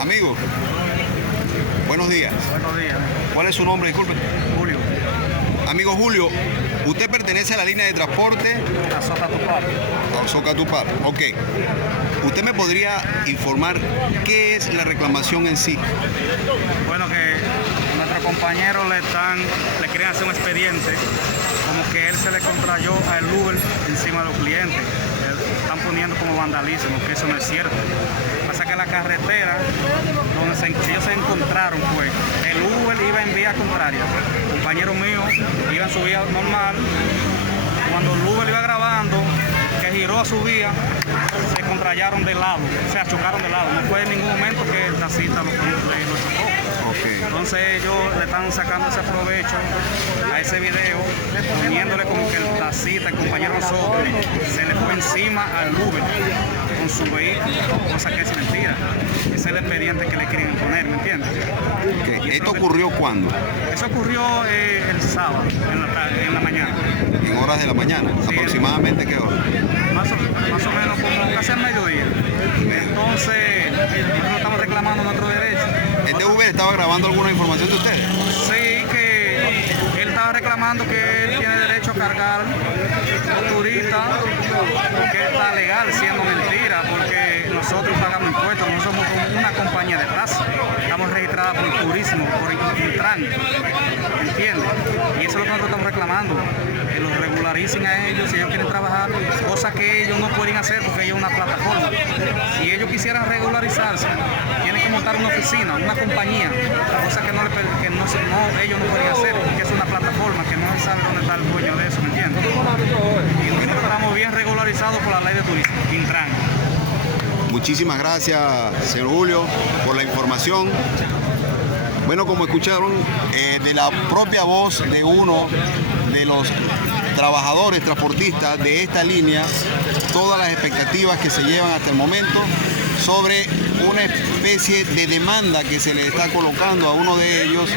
Amigo, buenos días. Buenos días. ¿Cuál es su nombre? Disculpe. Julio. Amigo Julio, usted pertenece a la línea de transporte A Socatupar. Socatupar. Ok. ¿Usted me podría informar qué es la reclamación en sí? Bueno, que nuestro compañero le quieren hacer un expediente, como que él se le contrayó al Uber encima de los clientes. Están poniendo como vandalismo, que eso no es cierto. Pasa que la carretera donde ellos se encontraron, pues, el Uber iba en vía contraria. El compañero mío iba en su vía normal. Cuando el Uber iba grabando, que giró a su vía, se contrayaron de lado, o sea, chocaron de lado. No fue en ningún momento que el taxista lo chocó. Okay. Entonces ellos le están sacando ese provecho a ese video, poniéndole como que el taxista, el compañero nosotros, se le fue encima al Uber con su vehículo, cosa que es mentira. Ese es el expediente que le quieren poner, ¿me entiendes? Okay. ¿Esto ocurrió cuándo? Eso ocurrió el sábado, en la mañana. En horas de la mañana. Sí, ¿Aproximadamente qué hora? Más o menos como casi al mediodía. Entonces, nosotros estamos reclamando nuestro derecho. ¿Este Uber estaba grabando alguna información de ustedes? Sí, que él estaba reclamando que él tiene derecho a cargar turistas, que está legal, siendo mentira, porque nosotros pagamos impuestos, no somos una compañía de taxi, estamos registrados por turismo, por Intran, ¿entiendes? Y eso es lo que nosotros estamos reclamando, que los regularicen a ellos si ellos quieren trabajar, cosa que ellos no pueden hacer porque ellos es una plataforma. Si ellos quisieran regularizarse, tienen que montar una oficina, una compañía, cosa que ellos no pueden hacer, porque es una plataforma que no se sabe dónde está el dueño de eso, ¿me entiendes? Y nosotros estamos bien regularizados por la ley de turismo, Intran. Muchísimas gracias, señor Julio, por la información. Bueno, como escucharon, de la propia voz de uno de los trabajadores transportistas de esta línea, todas las expectativas que se llevan hasta el momento sobre una especie de demanda que se le está colocando a uno de ellos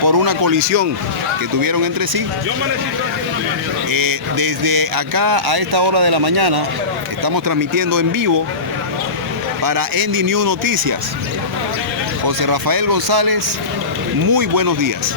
por una colisión que tuvieron entre sí. Desde acá a esta hora de la mañana estamos transmitiendo en vivo para Endy New Noticias. José Rafael González, muy buenos días.